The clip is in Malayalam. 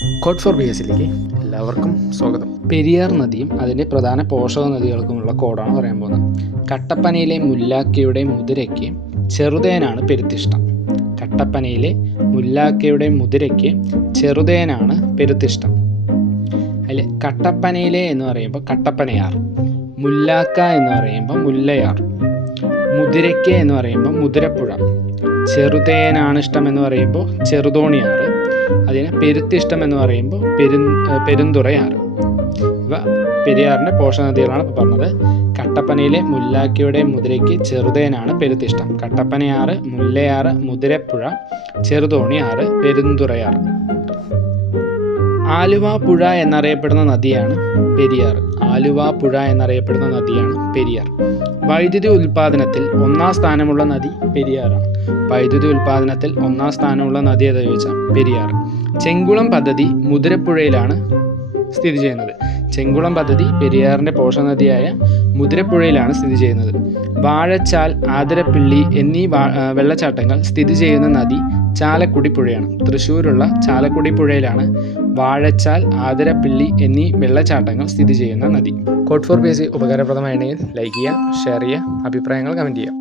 കോഡ് ഫോർ BSലേക്ക് എല്ലാവർക്കും സ്വാഗതം. പെരിയാർ നദിയും അതിൻ്റെ പ്രധാന പോഷക നദികൾക്കുമുള്ള കോഡാണ് പറയാൻ പോകുന്നത്. കട്ടപ്പനയിലെ മുല്ലാക്കയുടെ മുതിരയ്ക്ക് ചെറുതേനാണ് പെരുത്തിഷ്ടം. കട്ടപ്പനയിലെ മുല്ലാക്കയുടെ മുതിരയ്ക്ക് ചെറുതേനാണ് പെരുത്തിഷ്ടം. അതിൽ കട്ടപ്പനയിലെ എന്ന് പറയുമ്പോൾ കട്ടപ്പനയാർ, മുല്ലാക്ക എന്ന് പറയുമ്പോൾ മുല്ലയാർ, മുതിരയ്ക്ക് എന്ന് പറയുമ്പോൾ മുതിരപ്പുഴ, ചെറുതേനാണ് ഇഷ്ടം എന്ന് പറയുമ്പോൾ ചെറുതോണിയാറ്, അതിന് പെരുത്തിഷ്ടം എന്ന് പറയുമ്പോൾ പെരുന്തുറയാറ്. ഇവ പെരിയാറിൻ്റെ പോഷക നദികളാണ് ഇപ്പോൾ പറഞ്ഞത്. കട്ടപ്പനയിലെ മുല്ലാക്കയുടെ മുതിരയ്ക്ക് ചെറുതേനാണ് പെരുത്തിഷ്ടം. കട്ടപ്പനയാറ്, മുല്ലയാറ്, മുതിരപ്പുഴ, ചെറുതോണിയാറ്, പെരുന്തുറയാറ്. ആലുവ പുഴ എന്നറിയപ്പെടുന്ന നദിയാണ് പെരിയാർ. ആലുവ പുഴ എന്നറിയപ്പെടുന്ന നദിയാണ് പെരിയാർ. വൈദ്യുതി ഉൽപ്പാദനത്തിൽ ഒന്നാം സ്ഥാനമുള്ള നദി പെരിയാറാണ്. വൈദ്യുതി ഉൽപ്പാദനത്തിൽ ഒന്നാം സ്ഥാനമുള്ള നദി ഏതാ ചോദിച്ചാൽ പെരിയാർ. ചെങ്കുളം പദ്ധതി മുതിരപ്പുഴയിലാണ് സ്ഥിതി ചെയ്യുന്നത്. ചെങ്കുളം പദ്ധതി പെരിയാറിൻ്റെ പോഷക നദിയായ മുതിരപ്പുഴയിലാണ് സ്ഥിതി ചെയ്യുന്നത്. വാഴച്ചാൽ, ആതിരപ്പിള്ളി എന്നീ വെള്ളച്ചാട്ടങ്ങൾ സ്ഥിതി ചെയ്യുന്ന നദി ചാലക്കുടി പുഴയാണ്. തൃശ്ശൂരുള്ള ചാലക്കുടി പുഴയിലാണ് വാഴച്ചാൽ, ആതിരപ്പിള്ളി എന്നീ വെള്ളച്ചാട്ടങ്ങൾ സ്ഥിതി ചെയ്യുന്ന നദി. കോഡ് ഫോർ BS ഉപകാരപ്രദമാണെങ്കിൽ ലൈക്ക് ചെയ്യുക, ഷെയർ ചെയ്യുക, അഭിപ്രായങ്ങൾ കമൻറ്റ് ചെയ്യുക.